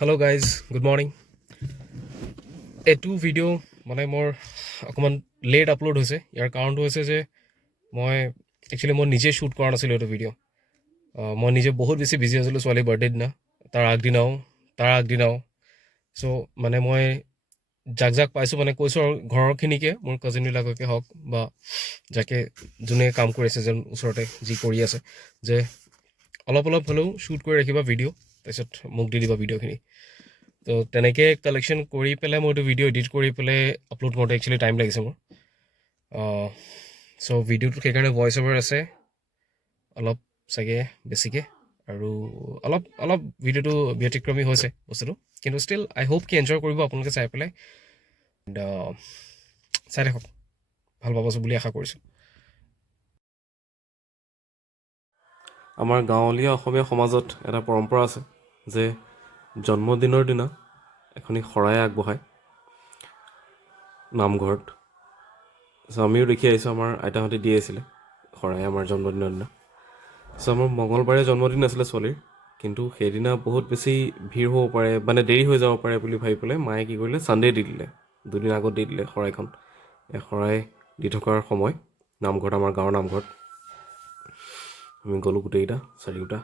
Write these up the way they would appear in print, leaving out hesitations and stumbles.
Hello guys, good morning. এইটো video' মানে মোৰ অকণমান লেট আপলোড হৈছে। ইয়াৰ কাৰণটো হৈছে যে মই নিজে শ্বুট কৰা নাছিলোঁ এইটো ভিডিঅ'। মই নিজে বহুত বেছি বিজি আছিলোঁ ছোৱালীৰ বাৰ্থডে দিনা, তাৰ আগদিনাও। চ' মানে মই যাক পাইছোঁ মানে কৈছোঁ আৰু ঘৰৰখিনিকে, মোৰ কাজিনবিলাককে হওক বা যোনে কাম কৰি আছে, যেন ওচৰতে যি কৰি আছে, যে অলপ হ'লেও শ্বুট কৰি ৰাখিবা ভিডিঅ', তাৰপিছত মোক দি দিবা ভিডিঅ'খিনি। তো তেনেকৈ কালেকশ্যন কৰি পেলাই মই এইটো ভিডিঅ' এডিট কৰি পেলাই আপলোড কৰোঁতে একচুৱেলি টাইম লাগিছে মোৰ। চ' ভিডিঅ'টোত সেইকাৰণে ভইচ অভাৰ আছে অলপ চাগে বেছিকৈ, আৰু অলপ ভিডিঅ'টো ব্যতিক্ৰমী হৈছে বস্তুটো, কিন্তু ষ্টিল আই হোপ কি এনজয় কৰিব আপোনালোকে চাই পেলাই। চাই থাকক, ভাল পাব বুলি আশা কৰিছোঁ। আমাৰ গাঁৱলীয়া অসমীয়া সমাজত এটা পৰম্পৰা আছে যে জন্মদিনৰ দিনা এখনি শৰাই আগবঢ়ায় নামঘৰত। চ' আমিও দেখি আহিছোঁ, আমাৰ আইতাহঁতে দি আহিছিলে শৰাই আমাৰ জন্মদিনৰ দিনা। চ' আমাৰ মঙলবাৰে জন্মদিন আছিলে ছোৱালীৰ, কিন্তু সেইদিনা বহুত বেছি ভিৰ হ'ব পাৰে, মানে দেৰি হৈ যাব পাৰে বুলি ভাবি পেলাই মায়ে কি কৰিলে, ছানডে দি দিলে, দুদিন আগত দি দিলে শৰাইখন। শৰাই দি থকাৰ সময় নামঘৰত, আমাৰ গাঁৱৰ নামঘৰত আমি গ'লোঁ গোটেইকেইটা, চাৰিওটা।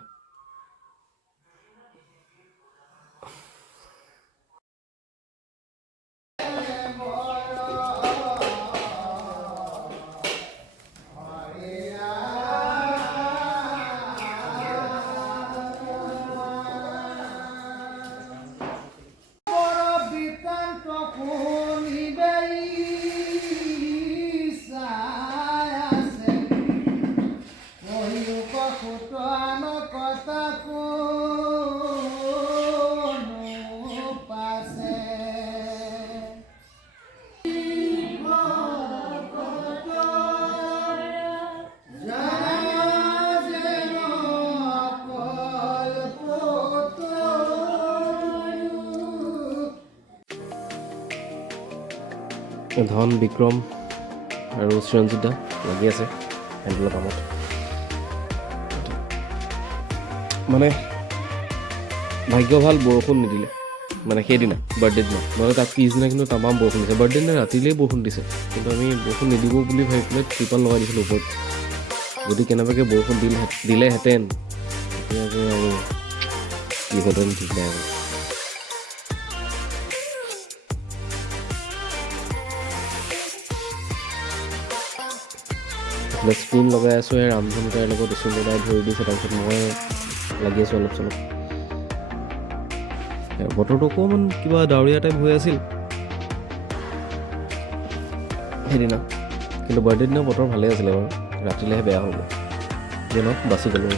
ধন, বিক্ৰম আৰু চিৰঞ্জিত দা লাগি আছে হেণ্ডেলৰ কামত। মানে ভাগ্য ভাল, বৰষুণ নিদিলে মানে সেইদিনা বাৰ্থডে দিনা, নহ'লে তাত পিছদিনা কিন্তু তামাম বৰষুণ দিছে। বাৰ্থডে দিনা ৰাতিলেই বৰষুণ দিছে, কিন্তু আমি বৰষুণ নিদিব বুলি ভাবি পেলাই ত্ৰিপাল লগাই দিছিলোঁ ওপৰত। যদি কেনেবাকৈ বৰষুণ দিলেহেঁতেন তেতিয়া যে আৰু কি হ'লহেঁতেন ঠিক নাই আৰু। স্ক্ৰীণ লগাই আছোঁ, এই ৰামধনুতাৰ লগত স্ক্ৰীণ লগাই ধৰি দিছে, তাৰপিছত মই লাগি আছোঁ অলপ চলপ। বতৰটো অকণমান কিবা ডাৱৰীয়া টাইপ হৈ আছিল সেইদিনা, কিন্তু বাৰ্থডে দিনা বতৰ ভালেই আছিলে বাৰু, ৰাতিলৈহে বেয়া হ'ল, দিনত বাচি গ'লোঁ।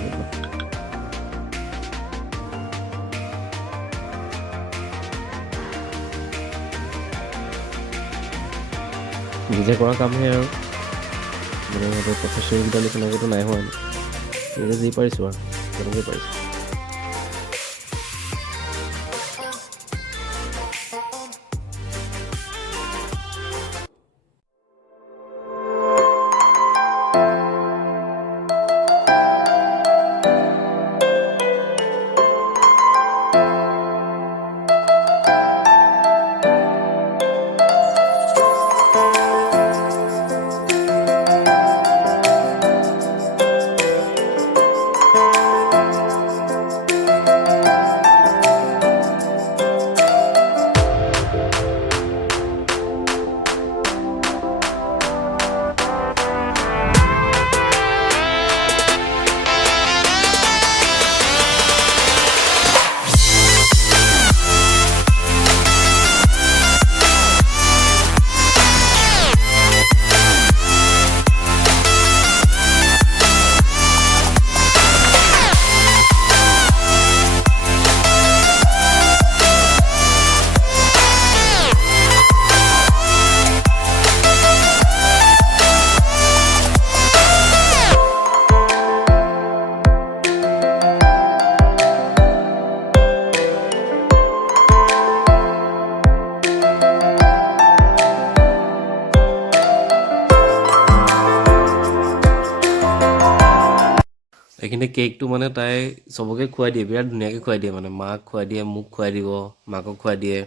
নিজে কৰা কামহে আৰু, মানে সিহঁতৰ প্ৰফেচনেলকেইটাৰ নিচিনাকৈতো নাই হোৱা, নিজে যি পাৰিছোঁ আৰু তেনেকৈ পাৰিছোঁ। এইখিনি কেকটো মানে তাই চবকে খুৱাই দিয়ে বিৰাট ধুনীয়াকৈ খুৱাই দিয়ে মানে মাক খুৱাই দিয়ে মোক খুৱাই দিব মাকক খুৱাই দিয়ে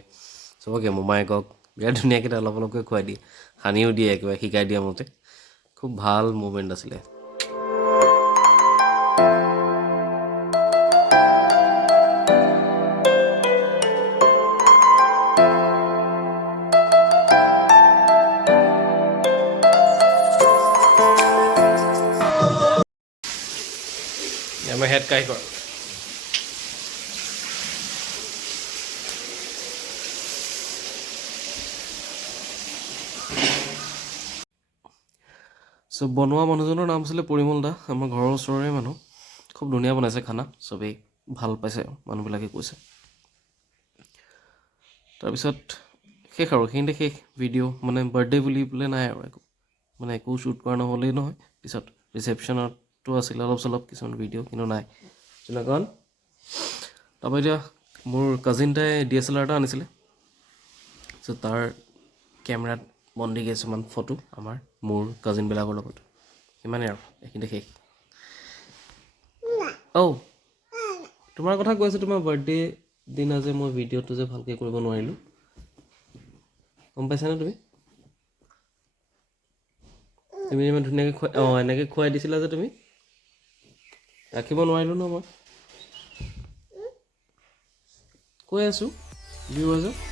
চবকে মোমায়েকক বিৰাট ধুনীয়াকৈ তাই অলপ অলপকৈ খুৱাই দিয়ে সানিও দিয়ে একেবাৰে শিকাই দিয়া মতে খুব ভাল মুভমেণ্ট আছিলে আমাৰ হেড কাই কৰ চ' বনোৱা মানুহজনৰ নাম আছিলে পৰিমল দা আমাৰ ঘৰৰ ওচৰৰে মানুহ খুব ধুনীয়া বনাইছে খানা চবেই ভাল পাইছে মানুহবিলাকে কৈছে তাৰপিছত শেষ আৰু সেইখিনিতে শেষ ভিডিঅ' মানে বাৰ্থডে বুলি পেলাই নাই আৰু একো মানে একো শ্বুট কৰা নহ'লেই নহয় পিছত ৰিচেপশ্যনতো আছিলে অলপ চলপ কিছুমান ভিডিঅ' কিন্তু নাই তেনেকুৱা তাৰপৰা এতিয়া মোৰ কাজিন এটাই DSLR এটা আনিছিলে চ' তাৰ কেমেৰাত বন্দি কিছুমান ফটো আমাৰ মোৰ কাজিনবিলাকৰ লগত সিমানেই আৰু এইখিনিতে শেষ তোমাৰ কথা কৈ আছোঁ তোমাৰ বাৰ্থডে দিনা যে মই ভিডিঅ'টো যে ভালকৈ কৰিব নোৱাৰিলোঁ গম পাইছানে তুমি ইমান ধুনীয়াকৈ এনেকৈ খুৱাই দিছিলা যে তুমি ৰাখিব নোৱাৰিলোঁ ন মই কৈ আছোঁ ভিউৱাৰ্ছক